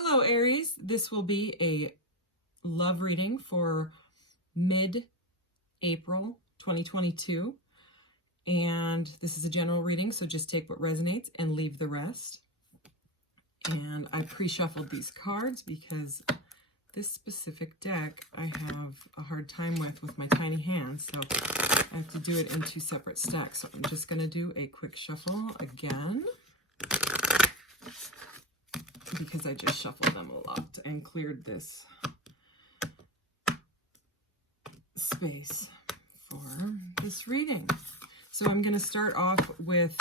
Hello, Aries. This will be a love reading for mid-April 2022. And this is a general reading, so just take what resonates and leave the rest. And I pre-shuffled these cards because this specific deck I have a hard time with my tiny hands, so I have to do it in two separate stacks. So I'm just going to do a quick shuffle again, because I just shuffled them a lot and cleared this space for this reading. So I'm going to start off with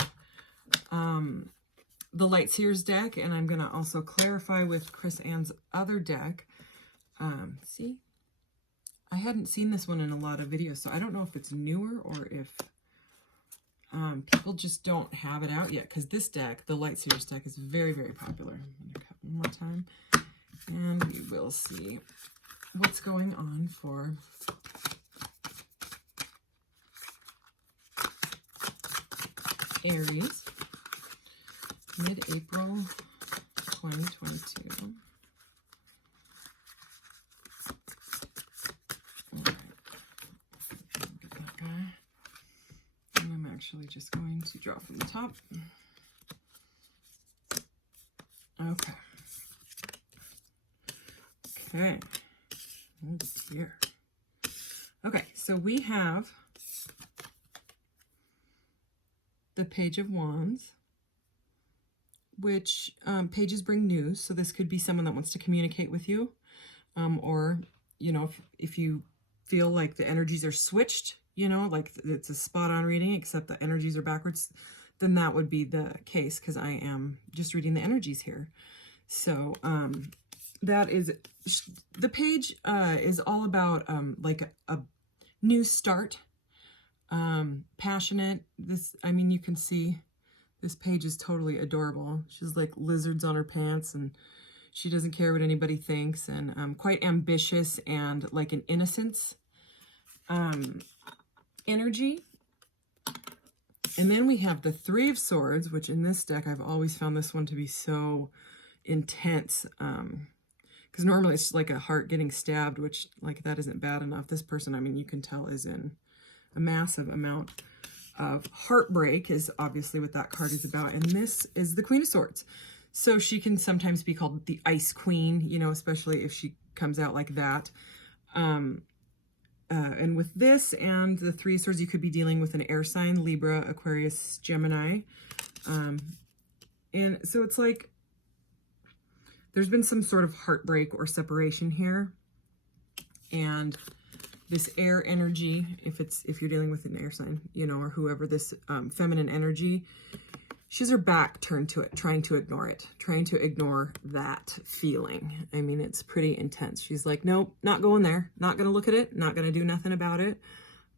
the Light Seers deck, and I'm going to also clarify with Chris Ann's other deck. See, I hadn't seen this one in a lot of videos, so I don't know if it's newer or if people just don't have it out yet, because this deck, the Light Seers deck, is very, very popular. I'm going to cut one more time, and we will see what's going on for Aries, mid-April 2022. All right. Get that guy. And I'm actually just going to draw from the top. Okay. Okay. Oh dear. Okay, so we have the Page of Wands, which pages bring news. So this could be someone that wants to communicate with you, or, you know, if you feel like the energies are switched, you know, like it's a spot on reading, except the energies are backwards, then that would be the case, because I am just reading the energies here. So that is, the page is all about like a new start, passionate. This, I mean, you can see this page is totally adorable. She's like lizards on her pants, and she doesn't care what anybody thinks, and quite ambitious and like an innocence energy. And then we have the Three of Swords, which in this deck, I've always found this one to be so intense, because normally it's like a heart getting stabbed, which, like, that isn't bad enough. This person, I mean, you can tell is in a massive amount of heartbreak, is obviously what that card is about. And this is the Queen of Swords. So she can sometimes be called the Ice Queen, you know, especially if she comes out like that. And with this and the Three of Swords, you could be dealing with an air sign, Libra, Aquarius, Gemini. And so it's like there's been some sort of heartbreak or separation here. And this air energy, if you're dealing with an air sign, you know, or whoever, this feminine energy, she has her back turned to it, trying to ignore it, trying to ignore that feeling. I mean, it's pretty intense. She's like, nope, not going there, not going to look at it, not going to do nothing about it.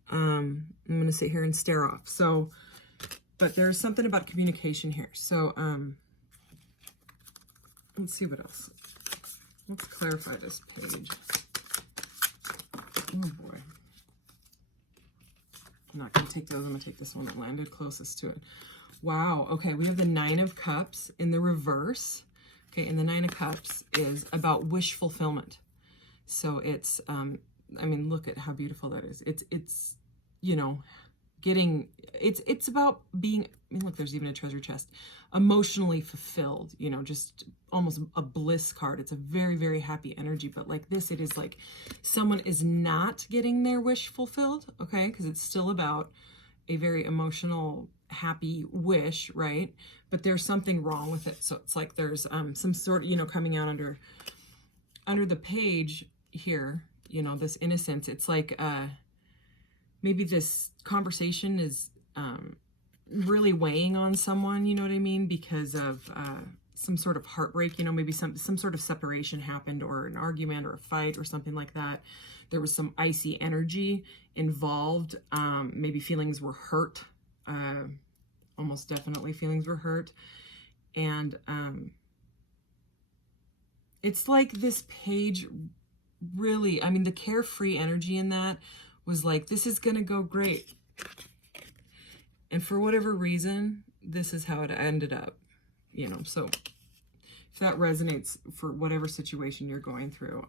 I'm going to sit here and stare off. So, but there's something about communication here. So, let's see what else. Let's clarify this page. Oh boy. I'm not going to take those. I'm going to take this one that landed closest to it. Wow. Okay, we have the Nine of Cups in the reverse. Okay, and the Nine of Cups is about wish fulfillment. So it's, I mean, look at how beautiful that is. It's, you know, it's about being, I mean, look, there's even a treasure chest, emotionally fulfilled, you know, just almost a bliss card. It's a very, very happy energy. But like this, it is like someone is not getting their wish fulfilled, okay? Because it's still about a very emotional, happy wish, right? But there's something wrong with it. So it's like there's some sort of, you know, coming out under the page here, you know, this innocence. It's like maybe this conversation is really weighing on someone, you know what I mean, because of some sort of heartbreak, you know, maybe some sort of separation happened, or an argument or a fight or something like that. There was some icy energy involved. Maybe feelings were hurt. Almost definitely feelings were hurt. And it's like this page really, I mean, the carefree energy in that was like, this is going to go great. And for whatever reason, this is how it ended up, you know. So if that resonates for whatever situation you're going through.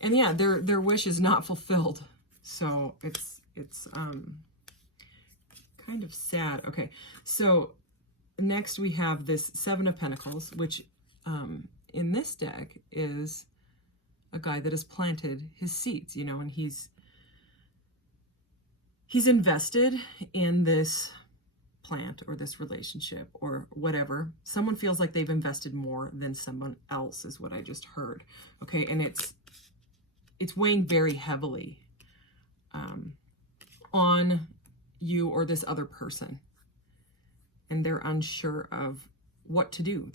And yeah, their wish is not fulfilled. So it's kind of sad. Okay, so next we have this Seven of Pentacles, which in this deck is a guy that has planted his seeds, you know, and he's invested in this plant or this relationship or whatever. Someone feels like they've invested more than someone else is what I just heard. Okay, and it's weighing very heavily on you or this other person, and they're unsure of what to do.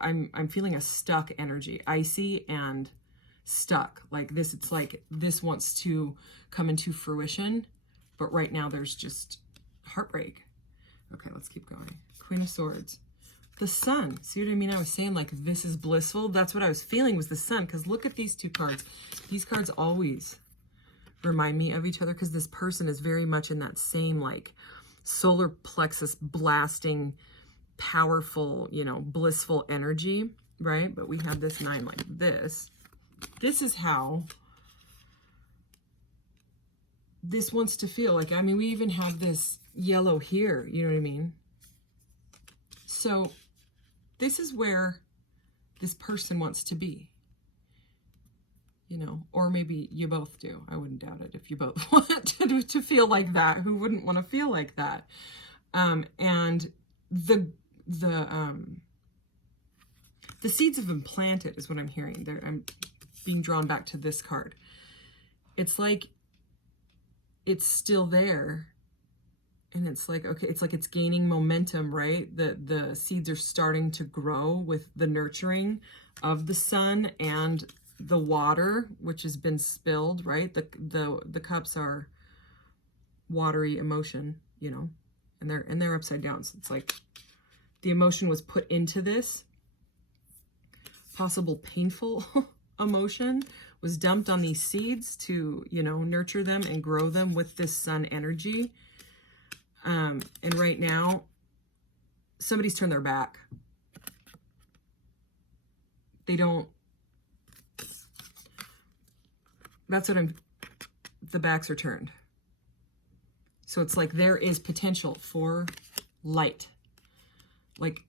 I'm feeling a stuck energy, icy and stuck. Like this, it's like this wants to come into fruition, but right now there's just heartbreak. Okay, let's keep going. Queen of Swords. The Sun. See what I mean? I was saying like this is blissful. That's what I was feeling was the Sun, because look at these two cards. These cards always remind me of each other, because this person is very much in that same like solar plexus blasting, powerful, you know, blissful energy, right? But we have this 9 like this. This is how this wants to feel. Like, I mean, we even have this yellow here, you know what I mean? So this is where this person wants to be, you know, or maybe you both do. I wouldn't doubt it if you both want to feel like that. Who wouldn't want to feel like that? And the seeds have been planted is what I'm hearing. I'm being drawn back to this card. It's like it's still there, and it's like, okay, it's like it's gaining momentum, right? The seeds are starting to grow with the nurturing of the sun and the water, which has been spilled, right? The cups are watery emotion, you know, and they're upside down. So it's like the emotion was put into this possible painful emotion was dumped on these seeds to, you know, nurture them and grow them with this sun energy. And right now, somebody's turned their back. They don't, that's what the backs are turned. So it's like there is potential for light. Like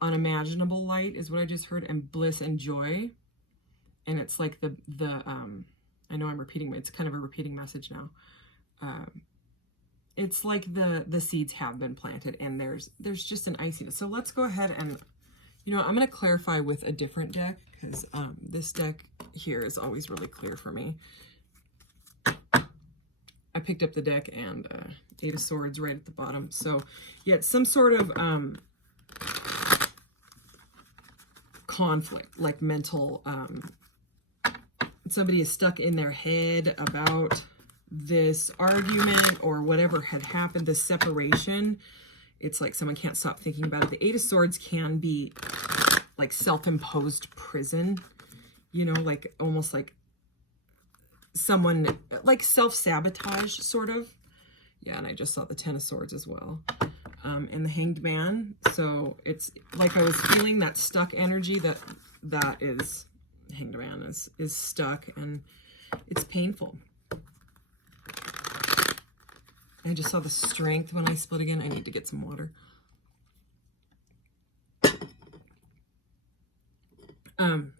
unimaginable light is what I just heard, and bliss and joy. And it's like the I know I'm repeating, it's kind of a repeating message now. It's like the seeds have been planted, and there's just an iciness. So let's go ahead and, you know, I'm going to clarify with a different deck, because this deck here is always really clear for me. I picked up the deck and 8 of Swords right at the bottom. So yeah, it's some sort of conflict, like mental, somebody is stuck in their head about this argument or whatever had happened, this separation. It's like someone can't stop thinking about it. The 8 of Swords can be like self-imposed prison, you know, like almost like someone like self-sabotage sort of. Yeah, and I just saw the 10 of Swords as well. And the Hanged Man. So it's like I was feeling that stuck energy that is, Hanged Man is stuck, and it's painful. I just saw the Strength when I split again. I need to get some water. I'm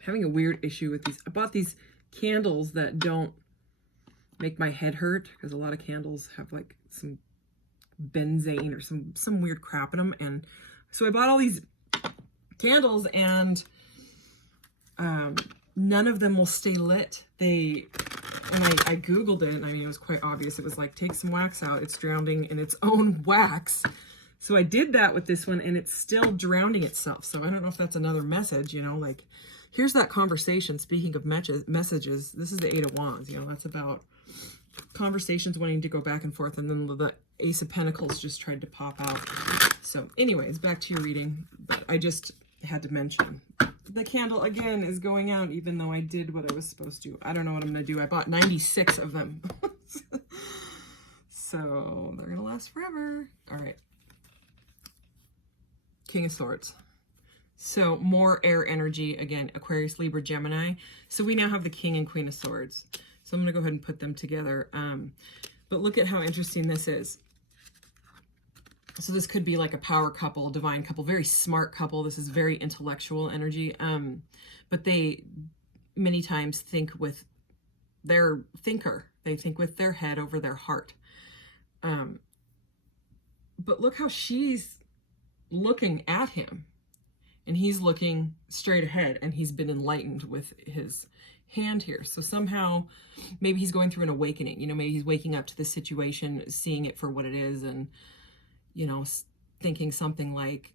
having a weird issue with these. I bought these candles that don't make my head hurt, because a lot of candles have like some benzene or some weird crap in them. And so I bought all these candles, and none of them will stay lit. I Googled it, and I mean, it was quite obvious. It was like, take some wax out. It's drowning in its own wax. So I did that with this one, and it's still drowning itself. So I don't know if that's another message, you know, like, here's that conversation. Speaking of messages, this is the 8 of Wands, you know, that's about conversations wanting to go back and forth. And then the Ace of Pentacles just tried to pop out. So anyways, back to your reading. But I just had to mention the candle again is going out, even though I did what I was supposed to. I don't know what I'm going to do. I bought 96 of them. So they're going to last forever. All right. King of Swords. So more air energy, again, Aquarius, Libra, Gemini. So we now have the King and Queen of Swords. So I'm going to go ahead and put them together. But look at how interesting this is. So this could be like a power couple, divine couple, very smart couple. This is very intellectual energy. But they many times think with their thinker. They think with their head over their heart. But look how she's looking at him. And he's looking straight ahead, and he's been enlightened with his hand here. So somehow, maybe he's going through an awakening. You know, maybe he's waking up to the situation, seeing it for what it is, and, you know, thinking something like,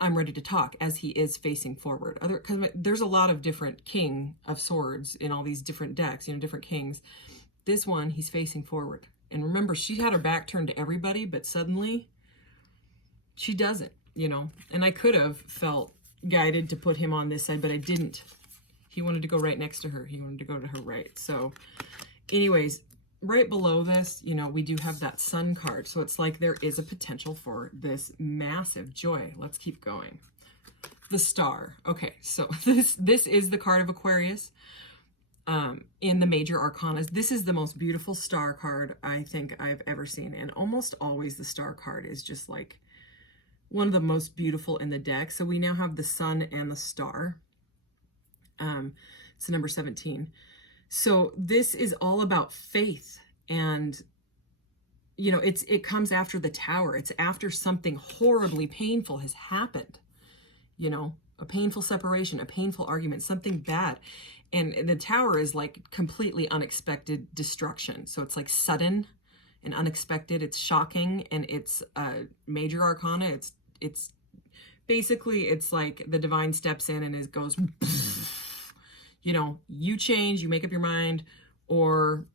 I'm ready to talk, as he is facing forward. Because there's a lot of different King of Swords in all these different decks, you know, different kings. This one, he's facing forward. And remember, she had her back turned to everybody, but suddenly she doesn't. You know, and I could have felt guided to put him on this side, but I didn't. He wanted to go right next to her. He wanted to go to her right. So anyways, right below this, you know, we do have that Sun card. So it's like there is a potential for this massive joy. Let's keep going. The Star. Okay, so this is the card of Aquarius in the major arcanas. This is the most beautiful star card I think I've ever seen. And almost always the Star card is just like one of the most beautiful in the deck. So we now have the Sun and the Star. It's number 17. So this is all about faith. And, you know, it comes after the Tower. It's after something horribly painful has happened. You know, a painful separation, a painful argument, something bad. And the Tower is like completely unexpected destruction. So it's like sudden and unexpected. It's shocking, and it's a major arcana. It's basically, it's like the divine steps in and it goes, you know, you change, you make up your mind, or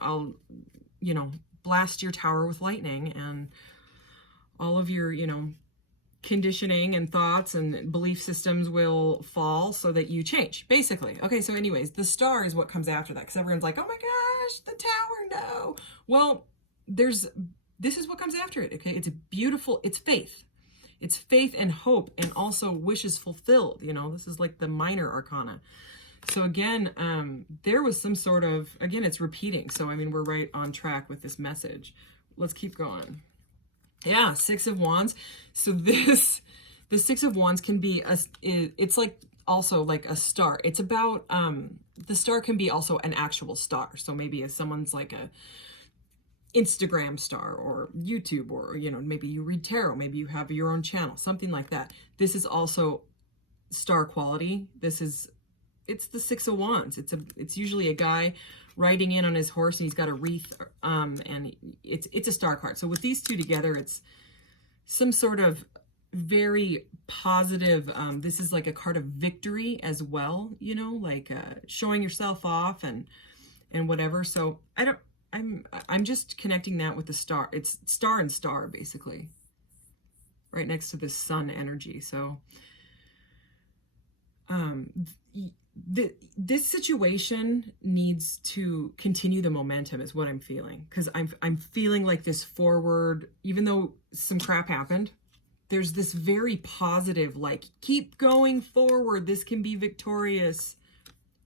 I'll, you know, blast your tower with lightning, and all of your, you know, conditioning and thoughts and belief systems will fall so that you change, basically. Okay, so anyways, the Star is what comes after that, because everyone's like, oh my gosh, the Tower, no. Well, this is what comes after it, okay? It's beautiful, it's faith. It's faith and hope, and also wishes fulfilled. You know, this is like the minor arcana. So again, there was some sort of, again, it's repeating. So, I mean, we're right on track with this message. Let's keep going. Yeah, Six of Wands. So the Six of Wands can be, it's like also like a star. It's about, the star can be also an actual star. So maybe if someone's like a Instagram star, or YouTube, or, you know, maybe you read tarot, maybe you have your own channel, something like that. This is also star quality. It's the Six of Wands. It's usually a guy riding in on his horse, and he's got a wreath, and it's a star card. So with these two together, it's some sort of very positive, this is like a card of victory as well, you know, like showing yourself off and whatever. So I'm just connecting that with the star. It's star and star, basically, right next to the Sun energy. So this situation needs to continue the momentum, is what I'm feeling, because I'm feeling like this forward, even though some crap happened, there's this very positive, like, keep going forward, this can be victorious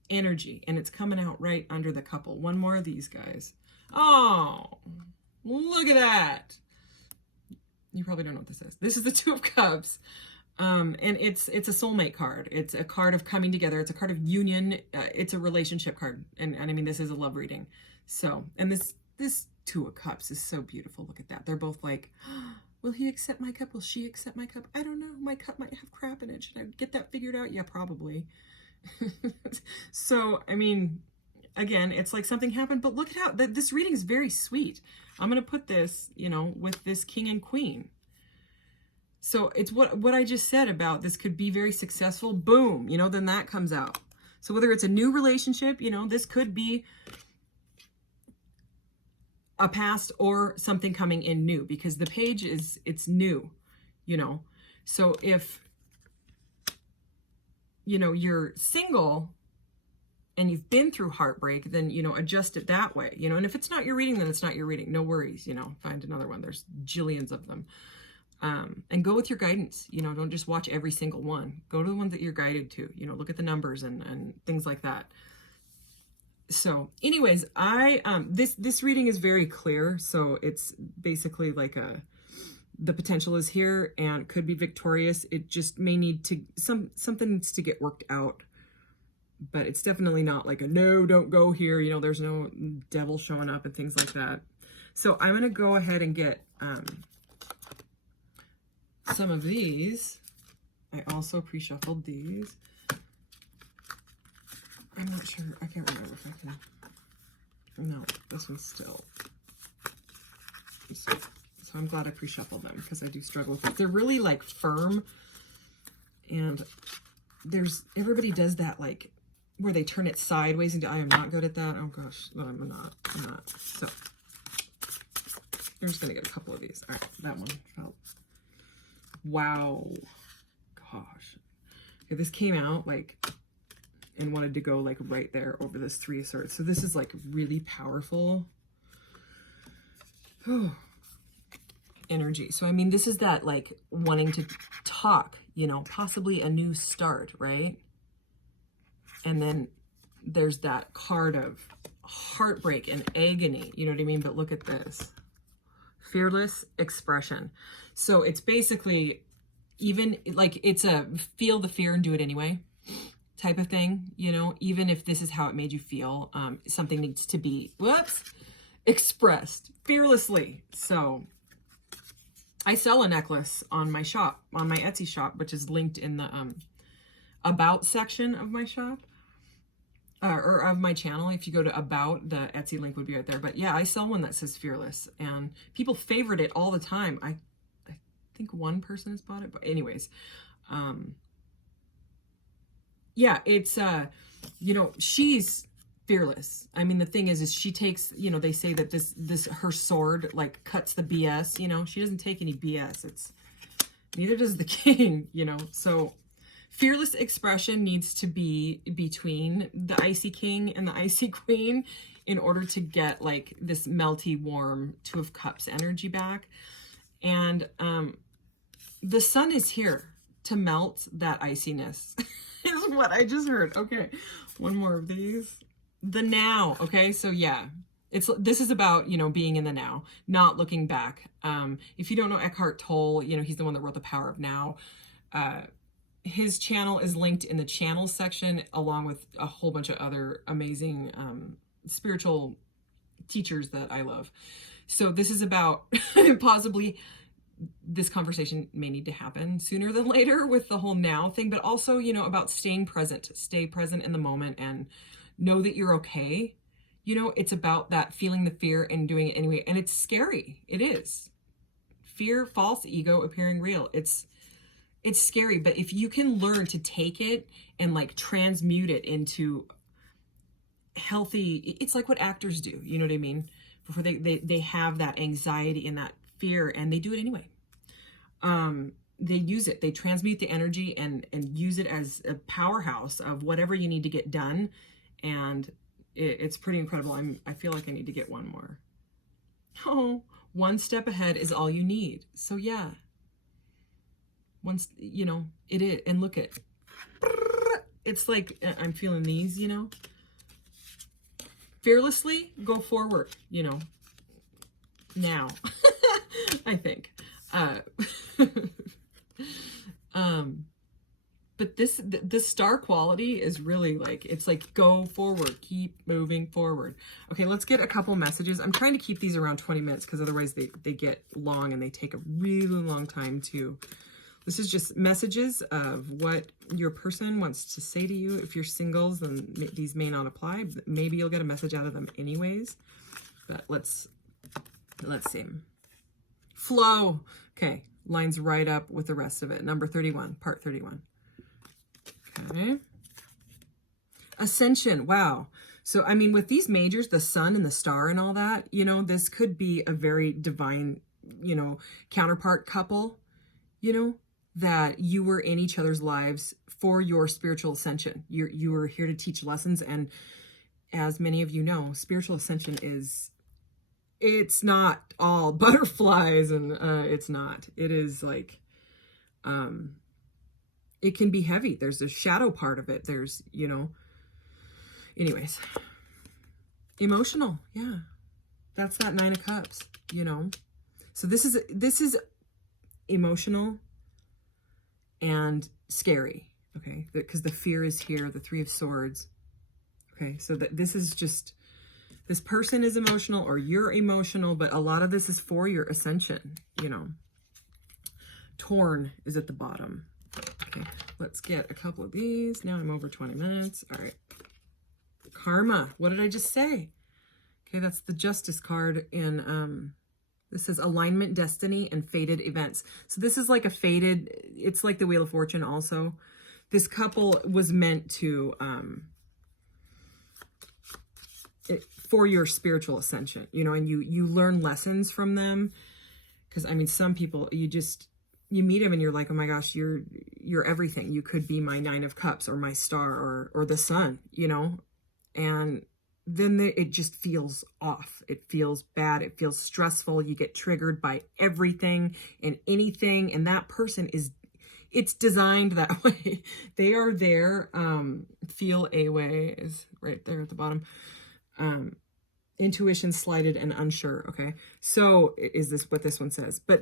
energy, and it's coming out right under the couple. One more of these guys. Oh, look at that. You probably don't know what this is. This is the Two of Cups. And it's a soulmate card. It's a card of coming together. It's a card of union. It's a relationship card. And I mean, this is a love reading. So, and this Two of Cups is so beautiful. Look at that. They're both like, will he accept my cup? Will she accept my cup? I don't know. My cup might have crap in it. Should I get that figured out? Yeah, probably. So, I mean, again, it's like something happened, but look at how this reading is very sweet. I'm going to put this, you know, with this King and Queen. So it's what I just said about this could be very successful. Boom, you know, then that comes out. So whether it's a new relationship, you know, this could be a past or something coming in new, because the page it's new, you know. So if, you know, you're single and you've been through heartbreak, then, you know, adjust it that way, you know. And if it's not your reading, then it's not your reading. No worries, you know, find another one. There's jillions of them. And go with your guidance. You know, don't just watch every single one. Go to the ones that you're guided to. You know, look at the numbers and things like that. So anyways, this reading is very clear. So it's basically like the potential is here and could be victorious. It just may need to, something needs to get worked out. But it's definitely not like a no, don't go here. You know, there's no devil showing up and things like that. So I'm going to go ahead and get some of these. I also pre-shuffled these. I'm not sure. I can't remember if I can. No, this one's still. So I'm glad I pre-shuffled them because I do struggle with it. They're really like firm. And everybody does that like where they turn it sideways. And I am not good at that. Oh gosh, no, I'm not. So I'm just going to get a couple of these. All right, that one felt. Wow. Gosh. Okay, this came out like and wanted to go like right there over this Three of Swords. So this is like really powerful. Oh, energy. So I mean, this is that like wanting to talk, you know, possibly a new start, right? And then there's that card of heartbreak and agony, you know what I mean? But look at this. Fearless expression. So it's basically even like it's a feel the fear and do it anyway type of thing, you know, even if this is how it made you feel, something needs to be, expressed fearlessly. So I sell a necklace on my shop, on my Etsy shop, which is linked in the about section of my shop. Or of my channel. If you go to about, the Etsy link would be right there. But yeah, I sell one that says fearless and people favorite it all the time. I think one person has bought it, but anyways, yeah, it's, you know, she's fearless. I mean, the thing is she takes, you know, they say that her sword like cuts the BS, you know, she doesn't take any BS. Neither does the king, you know, so fearless expression needs to be between the icy king and the icy queen in order to get like this melty, warm Two of Cups energy back. And the sun is here to melt that iciness is what I just heard. Okay, one more of these. The now. Okay, so yeah, this is about, you know, being in the now, not looking back. If you don't know Eckhart Tolle, you know, he's the one that wrote The Power of Now. His channel is linked in the channel section along with a whole bunch of other amazing spiritual teachers that I love. So this is about possibly this conversation may need to happen sooner than later with the whole now thing, but also, you know, about staying present, stay present in the moment and know that you're okay. You know, it's about that feeling the fear and doing it anyway. And it's scary. It is. Fear, false ego appearing real. It's scary, but if you can learn to take it and like transmute it into healthy, it's like what actors do, you know what I mean? Before they have that anxiety and that fear and they do it anyway. They use it, they transmute the energy and use it as a powerhouse of whatever you need to get done. And it's pretty incredible. I feel like I need to get one more. Oh, one step ahead is all you need. So yeah. Once, you know, it is, and look at, it's like, I'm feeling these, you know, fearlessly go forward, you know, now, I think, but the star quality is really like, it's like, go forward, keep moving forward. Okay, let's get a couple messages. I'm trying to keep these around 20 minutes because otherwise they get long and they take a really long time to. This is just messages of what your person wants to say to you. If you're singles, then these may not apply. Maybe you'll get a message out of them anyways. But let's see. Flow. Okay, lines right up with the rest of it. Number 31, part 31. Okay. Ascension. Wow. So, I mean, with these majors, the sun and the star and all that, you know, this could be a very divine, you know, counterpart couple, you know, that you were in each other's lives for your spiritual ascension. You were here to teach lessons. And as many of you know, spiritual ascension is it's not all butterflies, and it's not. It is like, it can be heavy. There's a shadow part of it. There's, you know, anyways, emotional. Yeah. That's that 9 of Cups, you know. So this is emotional and scary, okay? Because the fear is here, the 3 of Swords. Okay, so this is just, this person is emotional or you're emotional, but a lot of this is for your ascension, you know. Torn is at the bottom. Okay, let's get a couple of these. Now I'm over 20 minutes. All right. Karma. What did I just say? Okay, that's the Justice card. And this is alignment, destiny, and fated events. So this is like a fated, it's like the Wheel of Fortune also. This couple was meant to, for your spiritual ascension, you know, and you learn lessons from them. Because, I mean, some people, you meet them and you're like, oh my gosh, you're everything. You could be my 9 of Cups or my star or the sun, you know, and then it just feels off. It feels bad. It feels stressful. You get triggered by everything and anything. And that person it's designed that way. They are there. Feel a way is right there at the bottom. Intuition slighted and unsure. Okay. So is this what this one says? But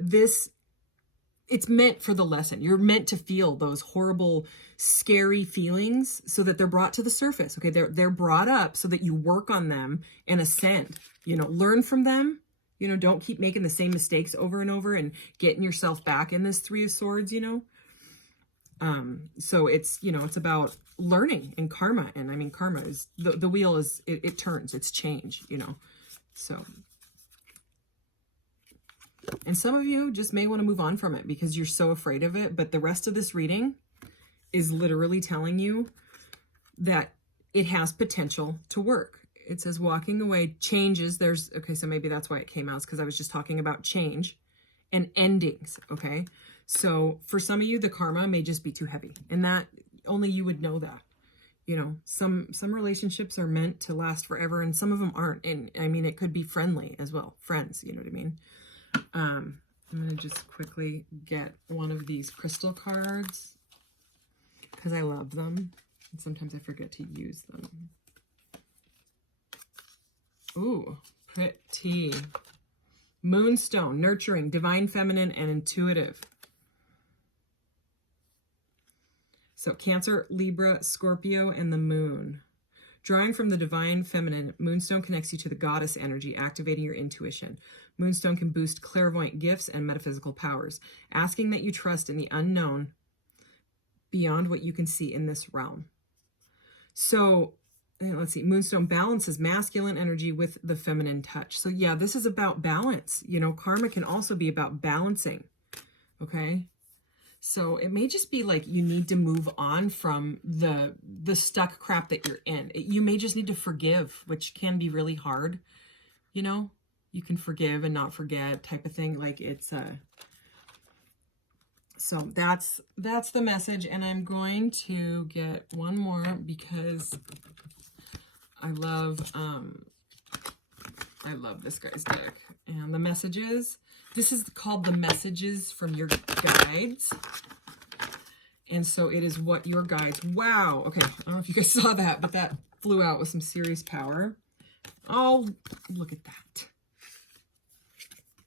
it's meant for the lesson. You're meant to feel those horrible, scary feelings so that they're brought to the surface. Okay. They're brought up so that you work on them and ascend, you know, learn from them, you know, don't keep making the same mistakes over and over and getting yourself back in this 3 of Swords, you know? So it's, you know, it's about learning and karma. And I mean, karma is the wheel is, it turns, it's change, you know? So, and some of you just may want to move on from it because you're so afraid of it. But the rest of this reading is literally telling you that it has potential to work. It says walking away changes. Okay, so maybe that's why it came out, because I was just talking about change and endings. Okay. So for some of you, the karma may just be too heavy, and that only you would know that. You know, some relationships are meant to last forever and some of them aren't. And I mean, it could be friendly as well. Friends, you know what I mean? I'm going to just quickly get one of these crystal cards because I love them. And sometimes I forget to use them. Ooh, pretty. Moonstone, nurturing, divine feminine, and intuitive. So Cancer, Libra, Scorpio, and the moon. Drawing from the divine feminine, Moonstone connects you to the goddess energy, activating your intuition. Moonstone can boost clairvoyant gifts and metaphysical powers, asking that you trust in the unknown beyond what you can see in this realm. So let's see, Moonstone balances masculine energy with the feminine touch. So yeah, this is about balance. You know, karma can also be about balancing. Okay. So it may just be like you need to move on from the stuck crap that you're in. You may just need to forgive, which can be really hard. You know, you can forgive and not forget type of thing. Like it's so that's the message. And I'm going to get one more because I love this guy's deck. And the messages, this is called the messages from your guides. And so it is what your guides, wow. Okay, I don't know if you guys saw that, but that flew out with some serious power. Oh, look at that.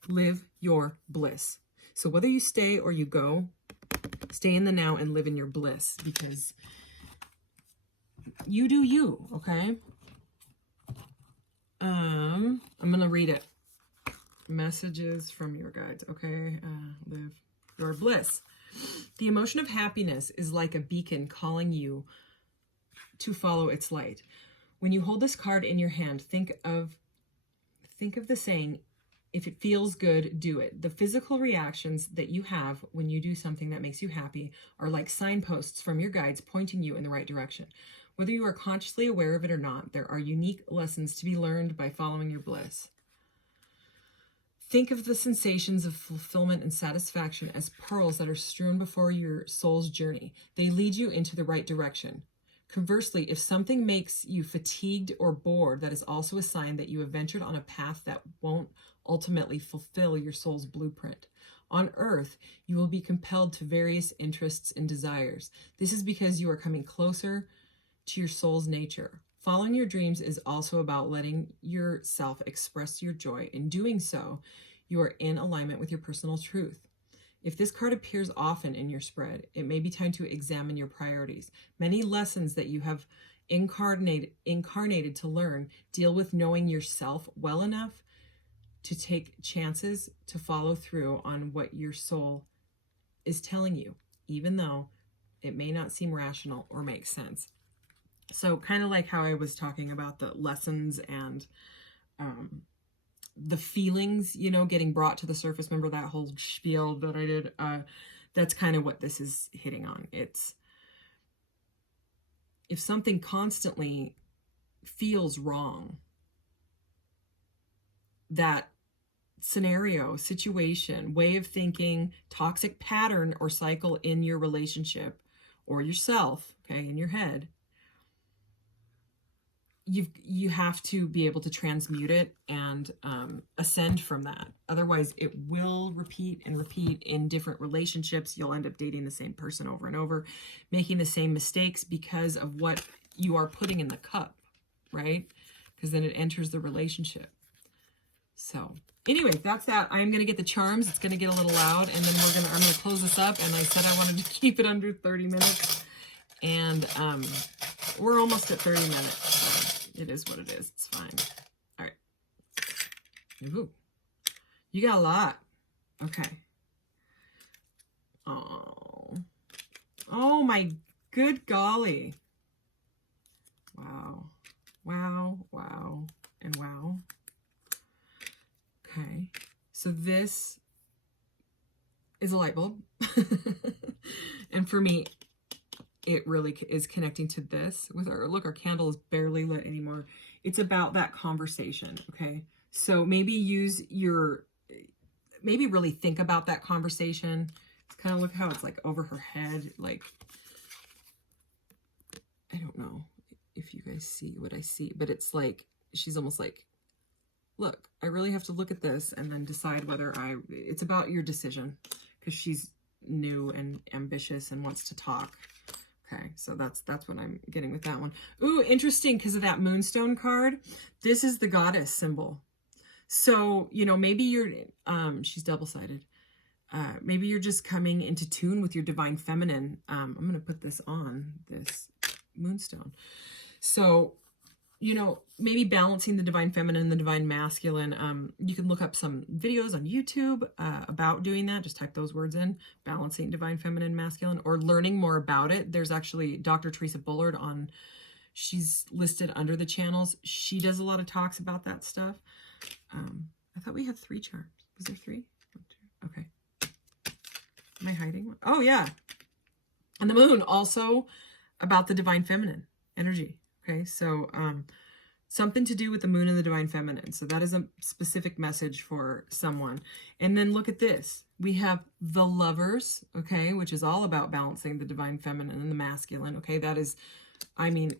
Live your bliss. So whether you stay or you go, stay in the now and live in your bliss, because you do you, okay? I'm going to read it. Messages from your guides. Okay. Live your bliss. The emotion of happiness is like a beacon calling you to follow its light. When you hold this card in your hand, think of the saying, if it feels good, do it. The physical reactions that you have when you do something that makes you happy are like signposts from your guides pointing you in the right direction. Whether you are consciously aware of it or not, there are unique lessons to be learned by following your bliss. Think of the sensations of fulfillment and satisfaction as pearls that are strewn before your soul's journey. They lead you into the right direction. Conversely, if something makes you fatigued or bored, that is also a sign that you have ventured on a path that won't ultimately fulfill your soul's blueprint. On Earth, you will be compelled to various interests and desires. This is because you are coming closer to your soul's nature. Following your dreams is also about letting yourself express your joy. In doing so, you are in alignment with your personal truth. If this card appears often in your spread, it may be time to examine your priorities. Many lessons that you have incarnated to learn deal with knowing yourself well enough to take chances to follow through on what your soul is telling you, even though it may not seem rational or make sense. So kind of like how I was talking about the lessons and the feelings, you know, getting brought to the surface. Remember that whole spiel that I did? That's kind of what this is hitting on. It's if something constantly feels wrong, that scenario, situation, way of thinking, toxic pattern or cycle in your relationship or yourself, okay, in your head, you have to be able to transmute it and ascend from that. Otherwise, it will repeat and repeat in different relationships. You'll end up dating the same person over and over, making the same mistakes because of what you are putting in the cup, right? Because then it enters the relationship. So anyway, that's that. I'm going to get the charms. It's going to get a little loud, and then I'm going to close this up. And I said I wanted to keep it under 30 minutes. And we're almost at 30 minutes. So it is what it is. It's fine. All right. Ooh, you got a lot. Okay. Oh my good golly. Wow. Wow, wow, and wow. Okay. So this is a light bulb. And for me, it really is connecting to this with our candle is barely lit anymore. It's about that conversation. Okay. So maybe maybe really think about that conversation. It's kind of look how it's like over her head. Like, I don't know if you guys see what I see, but it's like, she's almost like, look, I really have to look at this and then decide whether it's about your decision, because she's new and ambitious and wants to talk. Okay, so that's what I'm getting with that one. Ooh, interesting, because of that moonstone card. This is the goddess symbol. So, you know, maybe you're, she's double-sided. Maybe you're just coming into tune with your divine feminine. I'm going to put this on, this moonstone. So, you know, maybe balancing the divine feminine and the divine masculine. You can look up some videos on YouTube about doing that. Just type those words in, balancing divine feminine and masculine, or learning more about it. There's actually Dr. Teresa Bullard she's listed under the channels. She does a lot of talks about that stuff. I thought we had 3 charms. Was there 3? 1, 2. Okay. Am I hiding one? Oh, yeah. And the moon, also about the divine feminine energy. Okay, so something to do with the moon and the divine feminine. So that is a specific message for someone. And then look at this. We have the Lovers, okay, which is all about balancing the divine feminine and the masculine. Okay, that is, I mean,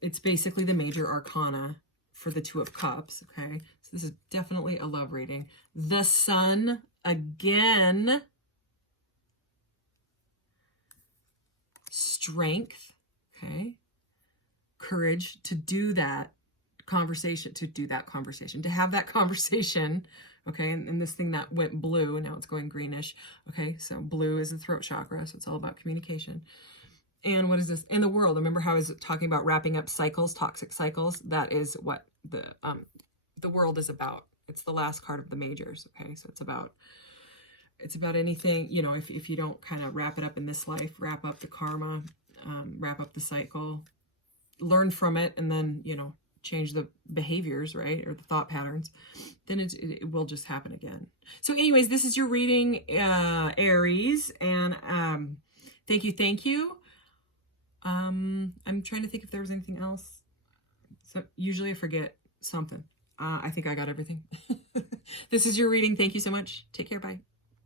it's basically the major arcana for the 2 of Cups. Okay, so this is definitely a love reading. The Sun, again. Strength, okay. Courage to do that conversation, to have that conversation, okay, and this thing that went blue, now it's going greenish, okay, so blue is the throat chakra, so it's all about communication. And what is this? In the world, remember how I was talking about wrapping up cycles, toxic cycles? That is what the world is about. It's the last card of the majors, okay, so it's about anything, you know, if you don't kind of wrap it up in this life, wrap up the karma, wrap up the cycle, learn from it, and then, you know, change the behaviors, right, or the thought patterns, then it will just happen again. So anyways, this is your reading, Aries, and thank you. I'm trying to think if there was anything else. So usually I forget something. I think I got everything. This is your reading. Thank you so much. Take care. Bye.